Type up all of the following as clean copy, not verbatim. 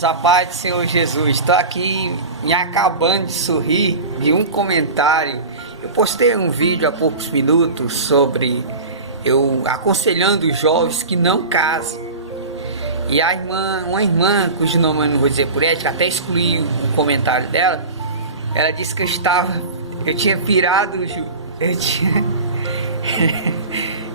A paz do Senhor Jesus. Estou aqui me acabando de sorrir de um comentário. Eu postei um vídeo há poucos minutos sobre eu aconselhando os jovens que não casem. E uma irmã, cujo nome eu não vou dizer por ética, até excluí o comentário dela. Ela disse que eu tinha pirado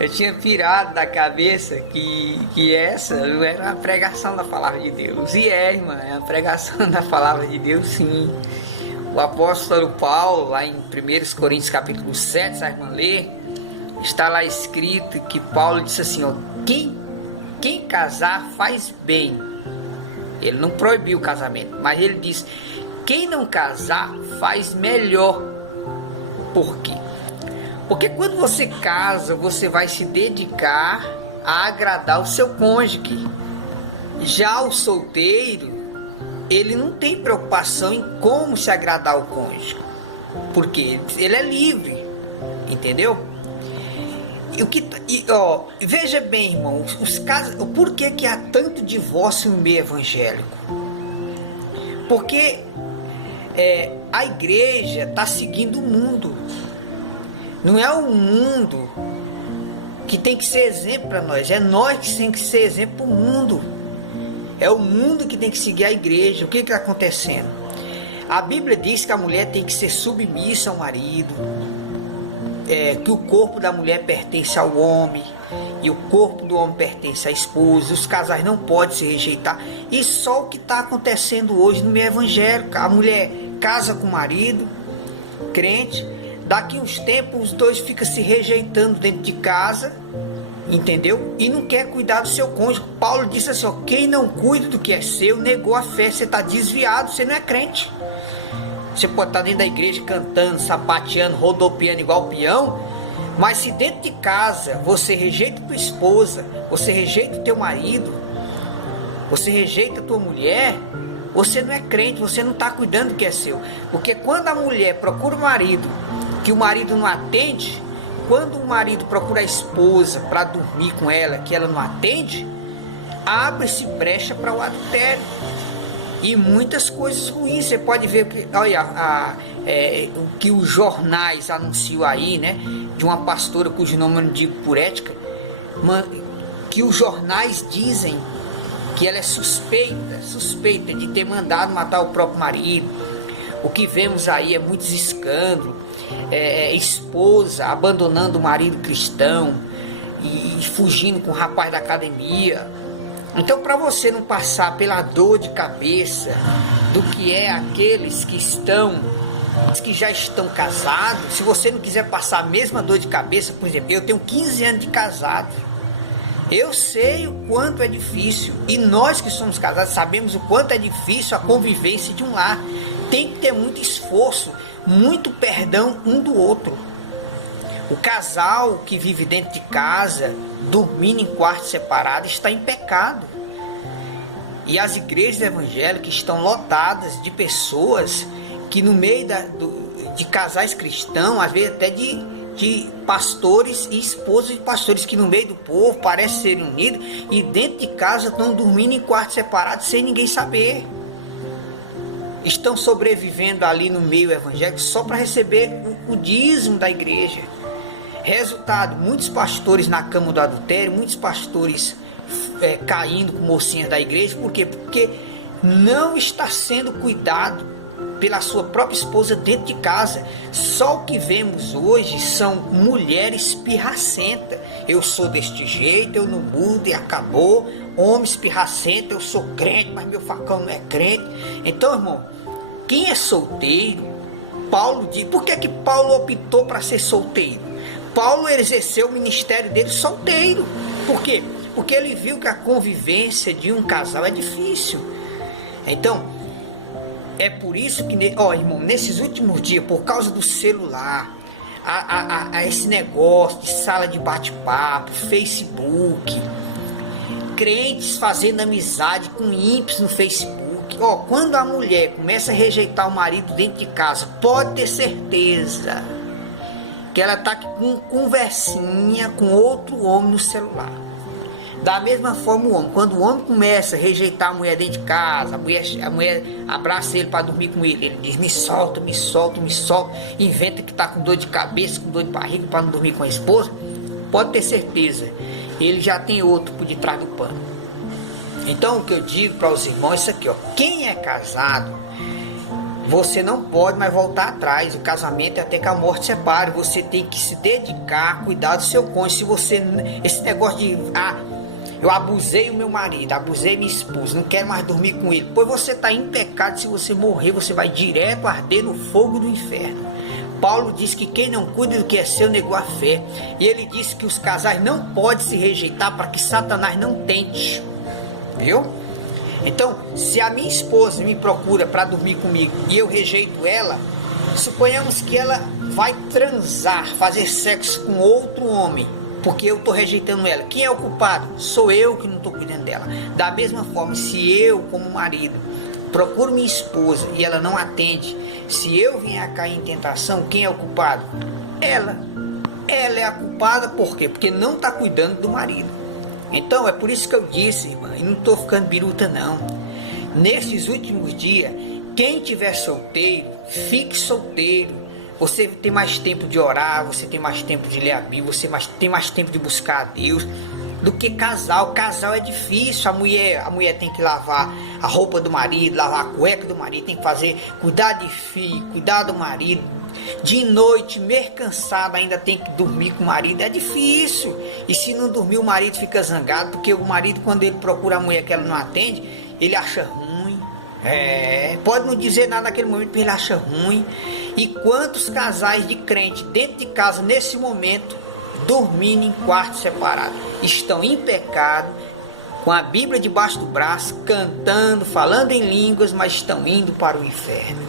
eu tinha pirado da cabeça que essa não era a pregação da palavra de Deus. E é, irmã, é a pregação da palavra de Deus, sim. O apóstolo Paulo, lá em 1 Coríntios capítulo 7, se a irmã ler, está lá escrito que Paulo disse assim, ó, quem casar faz bem. Ele não proibiu o casamento, mas ele diz, quem não casar faz melhor. Por quê? Porque quando você casa, você vai se dedicar a agradar o seu cônjuge. Já o solteiro, ele não tem preocupação em como se agradar o cônjuge. Porque ele é livre, entendeu? Veja bem, irmão, por que há tanto divórcio no meio evangélico? Porque a igreja está seguindo o mundo. Não é o mundo que tem que ser exemplo para nós, é nós que tem que ser exemplo para o mundo. É o mundo que tem que seguir a igreja. O que está acontecendo? A Bíblia diz que a mulher tem que ser submissa ao marido, que o corpo da mulher pertence ao homem e o corpo do homem pertence à esposa. Os casais não podem se rejeitar. E só o que está acontecendo hoje no meio evangélico. A mulher casa com o marido, crente. Daqui uns tempos os dois ficam se rejeitando dentro de casa, entendeu? E não quer cuidar do seu cônjuge. Paulo disse assim, ó, quem não cuida do que é seu, negou a fé. Você está desviado, você não é crente. Você pode estar dentro da igreja cantando, sapateando, rodopiando igual peão, mas se dentro de casa você rejeita a tua esposa, você rejeita o teu marido, você rejeita a tua mulher, você não é crente, você não está cuidando do que é seu. Porque quando a mulher procura o marido, que o marido não atende, quando o marido procura a esposa para dormir com ela, que ela não atende, abre-se brecha para o adultério. E muitas coisas ruins, você pode ver que, olha, o que os jornais anunciam aí, né, de uma pastora cujo nome eu não digo por ética, que os jornais dizem que ela é suspeita de ter mandado matar o próprio marido. O que vemos aí é muitos escândalos, esposa abandonando o marido cristão e fugindo com o rapaz da academia. Então, para você não passar pela dor de cabeça do que é aqueles que já estão casados, se você não quiser passar a mesma dor de cabeça, por exemplo, eu tenho 15 anos de casado, eu sei o quanto é difícil, e nós que somos casados sabemos o quanto é difícil a convivência de um lar. Tem que ter muito esforço, muito perdão um do outro. O casal que vive dentro de casa, dormindo em quartos separados, está em pecado. E as igrejas evangélicas estão lotadas de pessoas que no meio de casais cristãos, às vezes até de pastores e esposas de pastores, que no meio do povo parecem serem unidos e dentro de casa estão dormindo em quartos separados sem ninguém saber. Estão sobrevivendo ali no meio evangélico só para receber o dízimo da igreja. Resultado, muitos pastores na cama do adultério, muitos pastores caindo com mocinhas da igreja. Por quê? Porque não está sendo cuidado pela sua própria esposa dentro de casa. Só o que vemos hoje são mulheres pirracentas. Eu sou deste jeito, eu não mudo e acabou. Homens pirracentos, eu sou crente, mas meu facão não é crente. Então, irmão, quem é solteiro, Paulo diz, por que Paulo optou para ser solteiro? Paulo exerceu o ministério dele solteiro. Por quê? Porque ele viu que a convivência de um casal é difícil. Então, é por isso que, irmão, nesses últimos dias, por causa do celular, a esse negócio de sala de bate-papo, Facebook, crentes fazendo amizade com ímpios no Facebook. Quando a mulher começa a rejeitar o marido dentro de casa, pode ter certeza que ela está com conversinha com outro homem no celular. Da mesma forma o homem, quando o homem começa a rejeitar a mulher dentro de casa, a mulher abraça ele para dormir com ele diz, me solta, me solta, me solta, inventa que está com dor de cabeça, com dor de barriga para não dormir com a esposa, pode ter certeza, ele já tem outro por detrás do pano. Então o que eu digo para os irmãos é isso aqui, ó, quem é casado, você não pode mais voltar atrás, o casamento é até que a morte separe, você tem que se dedicar a cuidar do seu cônjuge. Se você, esse negócio de, eu abusei o meu marido, abusei minha esposa, não quero mais dormir com ele, pois você está em pecado. Se você morrer, você vai direto arder no fogo do inferno. Paulo diz que quem não cuida do que é seu negou a fé, e ele disse que os casais não podem se rejeitar para que Satanás não tente, viu? Então, se a minha esposa me procura para dormir comigo e eu rejeito ela, suponhamos que ela vai transar, fazer sexo com outro homem, porque eu estou rejeitando ela. Quem é o culpado? Sou eu que não estou cuidando dela. Da mesma forma, se eu, como marido, procuro minha esposa e ela não atende, se eu vier a cair em tentação, quem é o culpado? Ela. Ela é a culpada, por quê? Porque não está cuidando do marido. Então, é por isso que eu disse, irmã, e não estou ficando biruta não. Nesses últimos dias, quem tiver solteiro, fique solteiro. Você tem mais tempo de orar, você tem mais tempo de ler a Bíblia, você tem mais tempo de buscar a Deus do que casal. Casal é difícil, a mulher tem que lavar a roupa do marido, lavar a cueca do marido, tem que fazer, cuidar de filho, cuidar do marido. De noite, meio cansado, ainda tem que dormir com o marido, é difícil. E se não dormir, o marido fica zangado, porque o marido, quando ele procura a mulher que ela não atende, ele acha ruim. Pode não dizer nada naquele momento, porque ele acha ruim. E quantos casais de crente dentro de casa, nesse momento, dormindo em quartos separados, estão em pecado, com a Bíblia debaixo do braço, cantando, falando em línguas, mas estão indo para o inferno,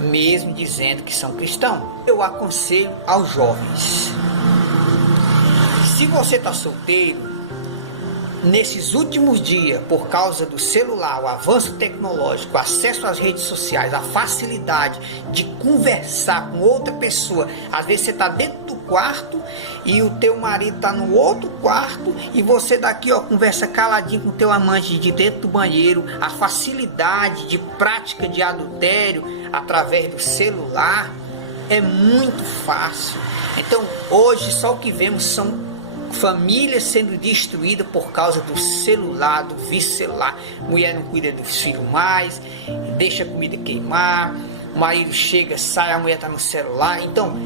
mesmo dizendo que são cristãos. Eu aconselho aos jovens, se você está solteiro, nesses últimos dias, por causa do celular, o avanço tecnológico, o acesso às redes sociais, a facilidade de conversar com outra pessoa, às vezes você está dentro do quarto e o teu marido está no outro quarto e você daqui, ó, conversa caladinho com o teu amante de dentro do banheiro. A facilidade de prática de adultério através do celular é muito fácil. Então hoje só o que vemos são famílias sendo destruídas por causa do celular, do vício celular. Mulher não cuida dos filhos mais, deixa a comida queimar, o marido chega, sai, a mulher está no celular. Então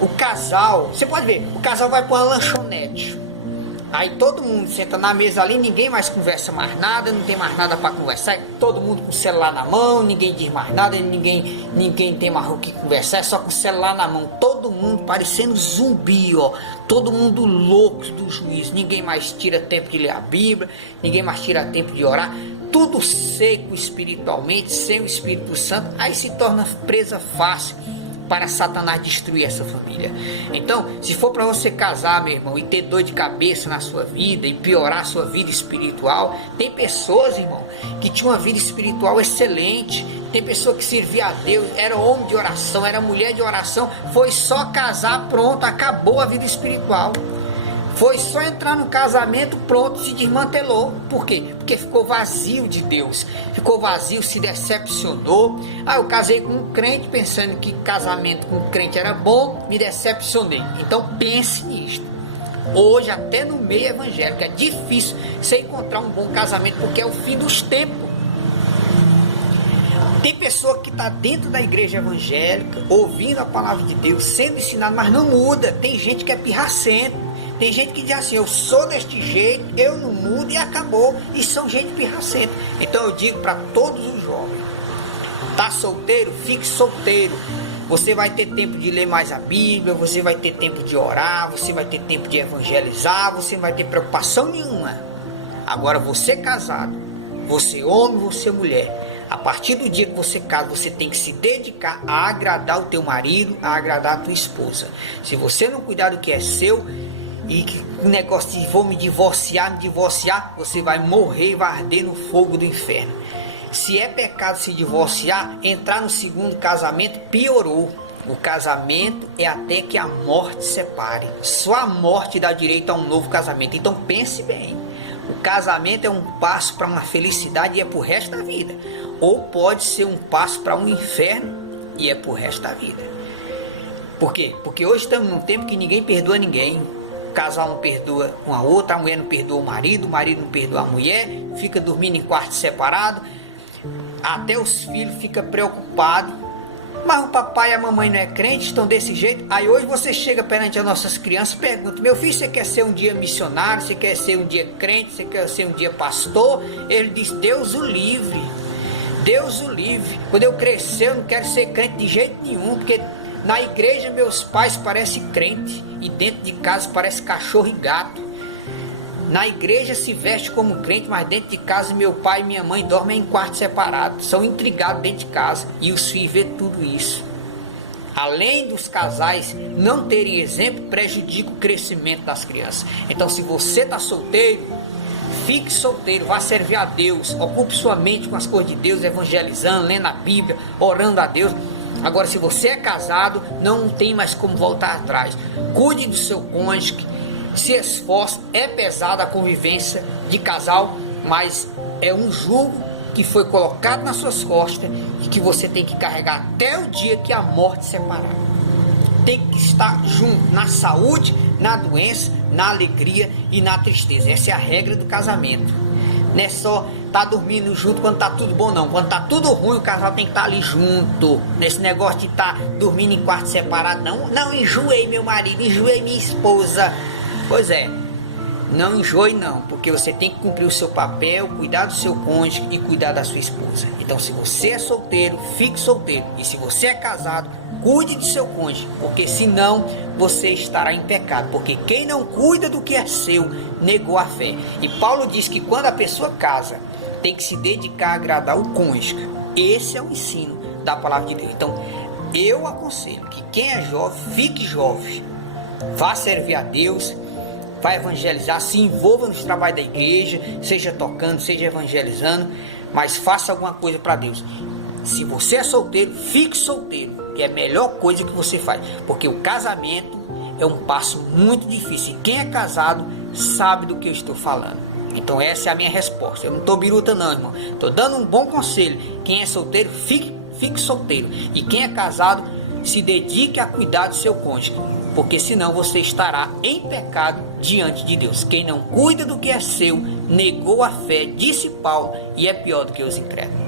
o casal, você pode ver, o casal vai para uma lanchonete, aí todo mundo senta na mesa ali, ninguém mais conversa mais nada, não tem mais nada para conversar, todo mundo com o celular na mão, ninguém diz mais nada, ninguém tem mais o que conversar, é só com o celular na mão, todo mundo parecendo zumbi, ó, todo mundo louco do juízo, ninguém mais tira tempo de ler a Bíblia, ninguém mais tira tempo de orar, tudo seco espiritualmente, sem o Espírito Santo, aí se torna presa fácil para Satanás destruir essa família. Então, se for para você casar, meu irmão, e ter dor de cabeça na sua vida e piorar a sua vida espiritual, tem pessoas, irmão, que tinham uma vida espiritual excelente, tem pessoa que servia a Deus, era homem de oração, era mulher de oração, foi só casar, pronto, acabou a vida espiritual. Foi só entrar no casamento, pronto, se desmantelou. Por quê? Porque ficou vazio de Deus. Ficou vazio, se decepcionou. Eu casei com um crente pensando que casamento com um crente era bom, me decepcionei. Então pense nisto. Hoje, até no meio evangélico, é difícil você encontrar um bom casamento, porque é o fim dos tempos. Tem pessoa que está dentro da igreja evangélica, ouvindo a palavra de Deus, sendo ensinado, mas não muda. Tem gente que é pirracento. Tem gente que diz assim, eu sou deste jeito, eu não mudo e acabou. E são gente pirracenta. Então eu digo para todos os jovens, tá solteiro? Fique solteiro. Você vai ter tempo de ler mais a Bíblia, você vai ter tempo de orar, você vai ter tempo de evangelizar, você não vai ter preocupação nenhuma. Agora você casado, você homem, você mulher, a partir do dia que você casa, você tem que se dedicar a agradar o teu marido, a agradar a tua esposa. Se você não cuidar do que é seu, e o negócio de vou me divorciar, você vai morrer e vai arder no fogo do inferno. Se é pecado se divorciar, entrar no segundo casamento piorou. O casamento é até que a morte separe. Só a morte dá direito a um novo casamento. Então pense bem. O casamento é um passo para uma felicidade e é pro resto da vida. Ou pode ser um passo para um inferno e é pro resto da vida. Por quê? Porque hoje estamos num tempo que ninguém perdoa ninguém. O casal não perdoa uma outra, a mulher não perdoa o marido não perdoa a mulher, fica dormindo em quarto separado. Até os filhos ficam preocupados. Mas o papai e a mamãe não é crente, estão desse jeito. Aí hoje você chega perante as nossas crianças e pergunta: meu filho, você quer ser um dia missionário? Você quer ser um dia crente? Você quer ser um dia pastor? Ele diz: Deus o livre. Deus o livre. Quando eu crescer eu não quero ser crente de jeito nenhum, porque na igreja meus pais parecem crente e dentro de casa parece cachorro e gato. Na igreja se veste como crente, mas dentro de casa meu pai e minha mãe dormem em quartos separados, são intrigados dentro de casa, e os filhos vê tudo isso. Além dos casais não terem exemplo, prejudica o crescimento das crianças. Então, se você está solteiro, fique solteiro, vá servir a Deus, ocupe sua mente com as coisas de Deus, evangelizando, lendo a Bíblia, orando a Deus. Agora, se você é casado, não tem mais como voltar atrás. Cuide do seu cônjuge, se esforce. É pesada a convivência de casal, mas é um jugo que foi colocado nas suas costas e que você tem que carregar até o dia que a morte separar. Tem que estar junto na saúde, na doença, na alegria e na tristeza. Essa é a regra do casamento. Não é só estar dormindo junto quando está tudo bom, não. Quando está tudo ruim, o casal tem que estar ali junto. Nesse negócio de estar dormindo em quarto separado, não. Não enjoei meu marido, enjoei minha esposa. Pois é, não enjoe não, porque você tem que cumprir o seu papel, cuidar do seu cônjuge e cuidar da sua esposa. Então, se você é solteiro, fique solteiro. E se você é casado, cuide do seu cônjuge, porque senão você estará em pecado. Porque quem não cuida do que é seu, negou a fé. E Paulo diz que quando a pessoa casa, tem que se dedicar a agradar o cônjuge. Esse é o ensino da palavra de Deus. Então, eu aconselho que quem é jovem, fique jovem. Vá servir a Deus, vai evangelizar, se envolva nos trabalhos da igreja, seja tocando, seja evangelizando, mas faça alguma coisa para Deus. Se você é solteiro, fique solteiro, que é a melhor coisa que você faz, porque o casamento é um passo muito difícil, e quem é casado sabe do que eu estou falando. Então essa é a minha resposta. Eu não estou biruta não, irmão, estou dando um bom conselho. Quem é solteiro, fique solteiro, e quem é casado, se dedique a cuidar do seu cônjuge, porque senão você estará em pecado diante de Deus. Quem não cuida do que é seu, negou a fé, disse Paulo, e é pior do que os incrédulos.